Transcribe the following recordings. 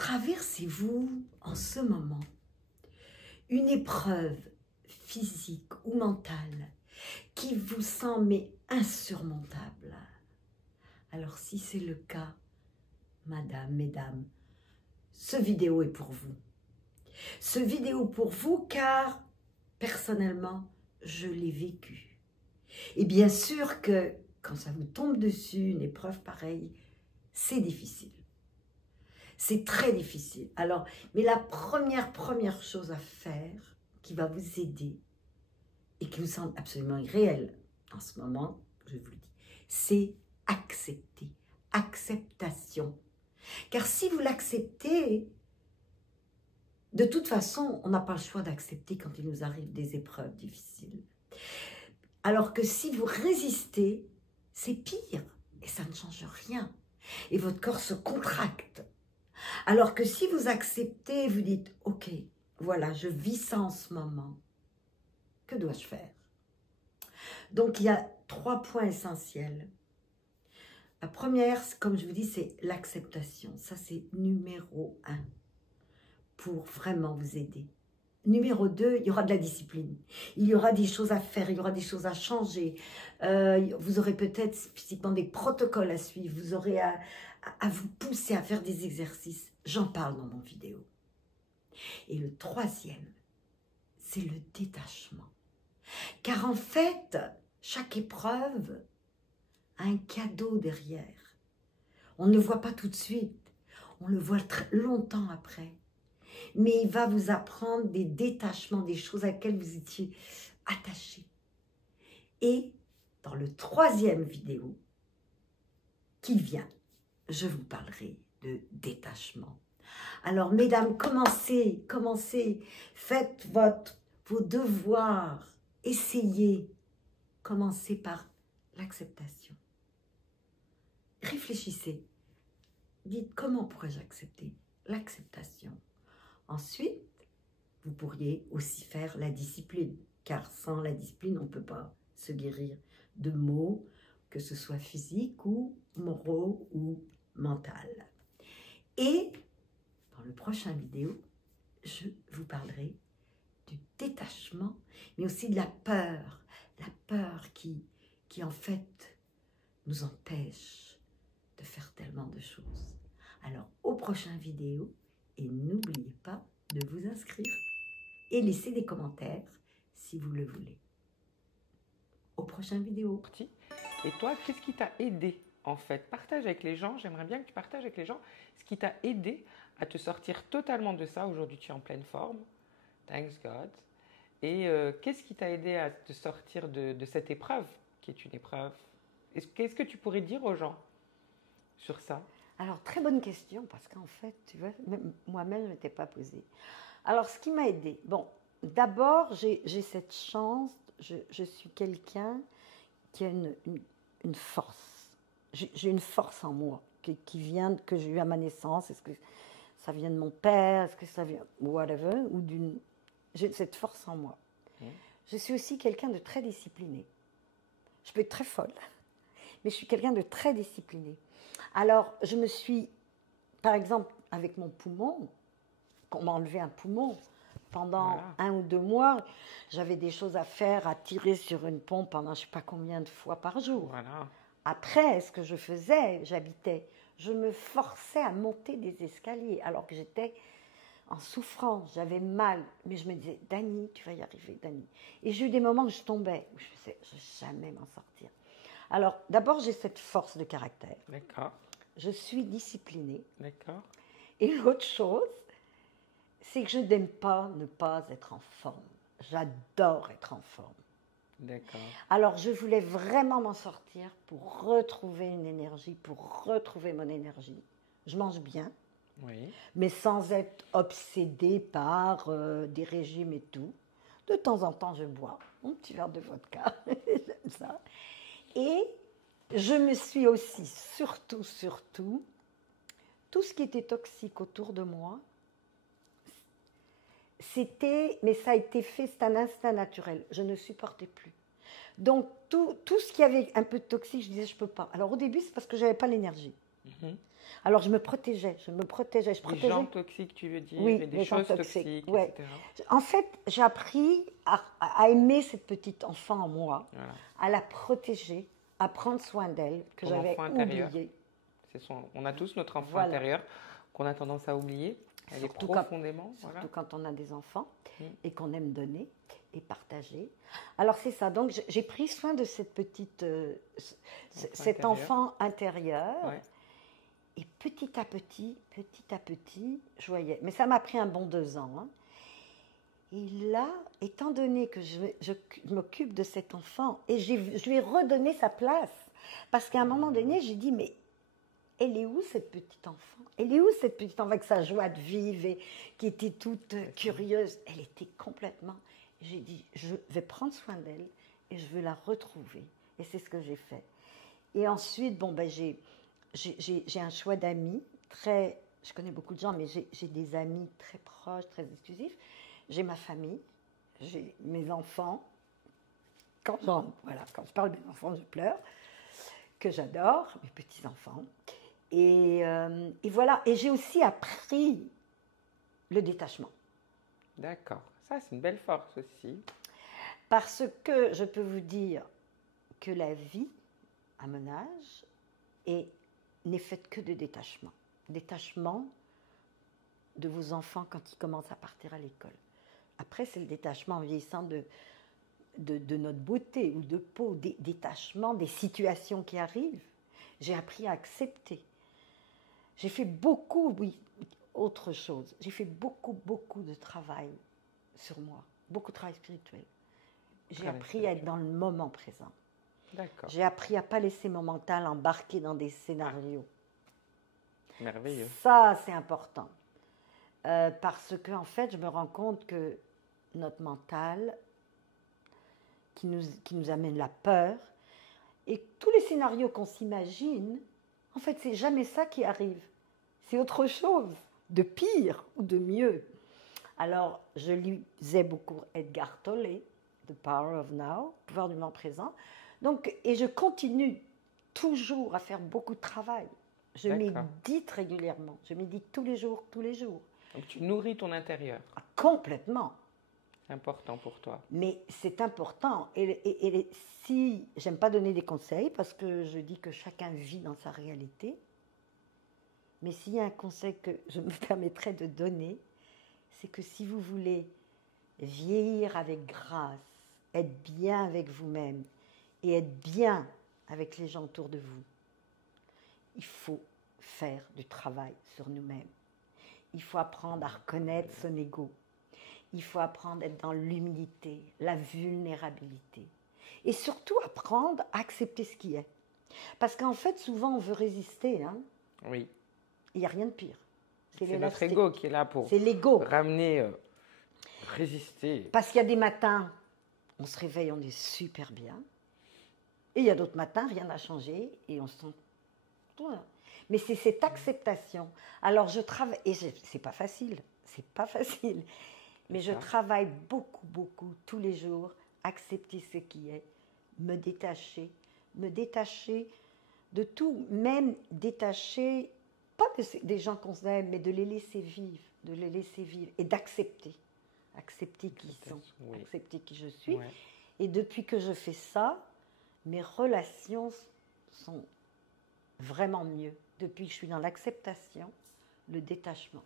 Traversez-vous en ce moment une épreuve physique ou mentale qui vous semble insurmontable? Alors si c'est le cas, madame, mesdames, ce vidéo est pour vous. Ce vidéo pour vous car personnellement, je l'ai vécu. Et bien sûr que quand ça vous tombe dessus, une épreuve pareille, c'est difficile. C'est très difficile. Alors, mais la première chose à faire qui va vous aider et qui vous semble absolument irréelle en ce moment, je vous le dis, c'est accepter. Acceptation. Car si vous l'acceptez, de toute façon, on n'a pas le choix d'accepter quand il nous arrive des épreuves difficiles. Alors que si vous résistez, c'est pire et ça ne change rien. Et votre corps se contracte. Alors que si vous acceptez, vous dites « Ok, voilà, je vis ça en ce moment. Que dois-je faire ?» Donc, il y a 3 points essentiels. La première, comme je vous dis, c'est l'acceptation. Ça, c'est numéro 1 pour vraiment vous aider. Numéro 2, il y aura de la discipline. Il y aura des choses à faire, il y aura des choses à changer. Vous aurez peut-être physiquement des protocoles à suivre. Vous aurez à vous pousser à faire des exercices. J'en parle dans mon vidéo. Et le 3e, c'est le détachement. Car en fait, chaque épreuve a un cadeau derrière. On ne le voit pas tout de suite. On le voit très longtemps après. Mais il va vous apprendre des détachements, des choses à laquelle vous étiez attachés. Et dans le 3e vidéo qui vient, je vous parlerai de détachement. Alors, mesdames, commencez, faites vos devoirs, essayez, commencez par l'acceptation. Réfléchissez, dites comment pourrais-je accepter l'acceptation. Ensuite, vous pourriez aussi faire la discipline, car sans la discipline, on ne peut pas se guérir de maux, que ce soit physiques ou moraux ou mentaux. Et dans le prochain vidéo, je vous parlerai du détachement, mais aussi de la peur qui en fait nous empêche de faire tellement de choses. Alors, au prochain vidéo, et n'oubliez pas de vous inscrire et laisser des commentaires si vous le voulez. Au prochain vidéo. Et toi, qu'est-ce qui t'a aidé en fait? Partage avec les gens, j'aimerais bien que tu partages avec les gens ce qui t'a aidé à te sortir totalement de ça. Aujourd'hui, tu es en pleine forme, thanks God. Et qu'est-ce qui t'a aidé à te sortir de cette épreuve, qui est une épreuve? Qu'est-ce que tu pourrais dire aux gens sur ça? Alors, très bonne question, parce qu'en fait, tu vois, moi-même, je ne m'étais pas posée. Alors, ce qui m'a aidée, bon, d'abord, j'ai cette chance, je suis quelqu'un qui a une force. J'ai une force en moi, qui vient, que j'ai eue à ma naissance. Est-ce que ça vient de mon père? Est-ce que ça vient, whatever, ou d'une... J'ai cette force en moi. Je suis aussi quelqu'un de très discipliné. Je peux être très folle, mais je suis quelqu'un de très discipliné. Alors, je me suis, par exemple, avec mon poumon, on m'a enlevé un poumon, pendant 1 ou 2 mois, j'avais des choses à faire, à tirer sur une pompe pendant je ne sais pas combien de fois par jour. Après, ce que je faisais, j'habitais, je me forçais à monter des escaliers, alors que j'étais en souffrance, j'avais mal. Mais je me disais, Dany, tu vas y arriver, Dany. Et j'ai eu des moments où je tombais, où je me disais, je ne vais jamais m'en sortir. Alors, d'abord, j'ai cette force de caractère. D'accord. Je suis disciplinée. D'accord. Et l'autre chose, c'est que je n'aime pas ne pas être en forme. J'adore être en forme. D'accord. Alors, je voulais vraiment m'en sortir pour retrouver une énergie, pour retrouver mon énergie. Je mange bien, oui, mais sans être obsédée par des régimes et tout. De temps en temps, je bois un petit verre de vodka, j'aime ça. Et je me suis aussi, surtout, tout ce qui était toxique autour de moi, mais ça a été fait, c'est un instinct naturel. Je ne supportais plus. Donc, tout ce qui avait un peu de toxique, je disais, je ne peux pas. Alors, au début, c'est parce que je n'avais pas l'énergie. Alors je me protégeais, je Des protégeais. gens toxiques, tu veux dire, Oui, et des les gens choses toxiques. toxiques, Ouais. etc. En fait, j'ai appris à aimer cette petite enfant en moi, Voilà. à la protéger, à prendre soin d'elle, que Ton j'avais enfant intérieur. oubliée. On a tous notre enfant Voilà. intérieur qu'on a tendance à oublier. Elle est profondément. Surtout Voilà. quand on a des enfants Mm. et qu'on aime donner et partager. Alors c'est ça, donc j'ai pris soin de cette petite, cet intérieur. enfant intérieur. Ouais. Et petit à petit, je voyais. Mais ça m'a pris un bon 2 ans. Hein. Et là, étant donné que je m'occupe de cet enfant, et je lui ai redonné sa place, parce qu'à un moment donné, j'ai dit, mais elle est où cette petite enfant? Elle est où cette petite enfant avec sa joie de vivre et qui était toute curieuse? Elle était complètement... J'ai dit, je vais prendre soin d'elle et je veux la retrouver. Et c'est ce que j'ai fait. Et ensuite, bon, ben, j'ai un choix d'amis très... Je connais beaucoup de gens, mais j'ai des amis très proches, très exclusifs. J'ai ma famille, j'ai mes enfants. Quand je parle de mes enfants, je pleure, que j'adore, mes petits-enfants. Et voilà. Et j'ai aussi appris le détachement. D'accord. Ça, c'est une belle force aussi. Parce que je peux vous dire que la vie, à mon âge, n'est faite que de détachement. Détachement de vos enfants quand ils commencent à partir à l'école. Après, c'est le détachement en vieillissant de notre beauté ou de peau, détachement des situations qui arrivent. J'ai appris à accepter. J'ai fait beaucoup, autre chose. J'ai fait beaucoup de travail sur moi, beaucoup de travail spirituel. J'ai appris à être dans le moment présent. D'accord. J'ai appris à ne pas laisser mon mental embarquer dans des scénarios. Merveilleux. Ça, c'est important. Parce que, en fait, je me rends compte que notre mental, qui nous amène la peur, et tous les scénarios qu'on s'imagine, en fait, c'est jamais ça qui arrive. C'est autre chose, de pire ou de mieux. Alors, je lisais beaucoup Edgar Tolle, The Power of Now, le pouvoir du moment présent. Donc, et je continue toujours à faire beaucoup de travail. Je médite régulièrement. Je médite tous les jours. Donc, tu nourris ton intérieur. Ah, complètement. C'est important pour toi. Mais c'est important. Et si, j'aime pas donner des conseils parce que je dis que chacun vit dans sa réalité. Mais s'il y a un conseil que je me permettrais de donner, c'est que si vous voulez vieillir avec grâce, être bien avec vous-même et être bien avec les gens autour de vous, il faut faire du travail sur nous-mêmes. Il faut apprendre à reconnaître son ego. Il faut apprendre à être dans l'humilité, la vulnérabilité. Et surtout apprendre à accepter ce qui est. Parce qu'en fait, souvent, on veut résister. Hein. Oui. Il n'y a rien de pire. C'est notre ego qui est là pour ramener, résister. Parce qu'il y a des matins, on se réveille, on est super bien. Et il y a d'autres matins, rien n'a changé et on se sent... Mais c'est cette acceptation. Alors je travaille, et c'est pas facile, mais je travaille beaucoup, tous les jours, accepter ce qui est, me détacher de tout, même détacher, pas des gens qu'on aime, mais de les laisser vivre, et d'accepter qui ils sont, accepter qui je suis. Ouais. Et depuis que je fais ça, mes relations sont vraiment mieux. Depuis que je suis dans l'acceptation, le détachement.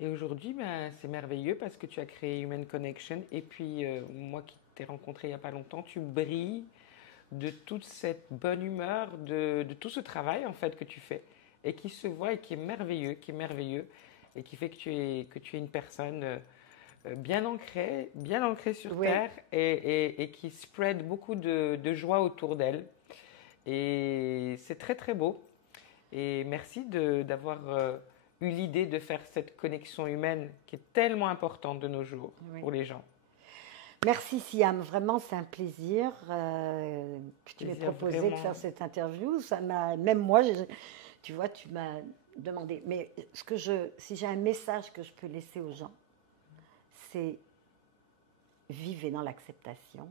Et aujourd'hui, c'est merveilleux parce que tu as créé Human Connection. Et puis, moi qui t'ai rencontré il n'y a pas longtemps, tu brilles de toute cette bonne humeur, de tout ce travail en fait que tu fais et qui se voit et qui est merveilleux, et qui fait que tu es une personne bien ancrée sur terre et qui spread beaucoup de joie autour d'elle. Et c'est très très beau. Et merci d'avoir eu l'idée de faire cette connexion humaine qui est tellement importante de nos jours pour les gens. Merci Siam, vraiment c'est un plaisir que tu m'aies proposé de faire cette interview. Ça même moi, tu vois, tu m'as demandé. Mais si j'ai un message que je peux laisser aux gens, c'est vivez dans l'acceptation,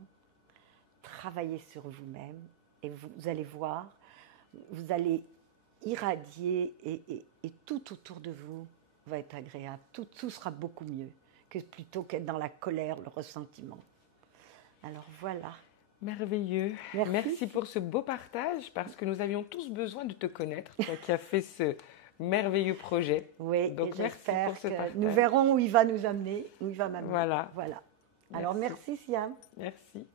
travaillez sur vous-même et vous allez voir, vous allez irradier et tout autour de vous va être agréable. Tout sera beaucoup mieux que plutôt qu'être dans la colère, le ressentiment. Alors voilà. Merveilleux. Merci pour ce beau partage parce que nous avions tous besoin de te connaître, toi qui as fait ce merveilleux projet. Oui, donc merci pour ce partage. Nous verrons où il va nous amener, où il va m'amener. Voilà. Alors merci Siam. Merci.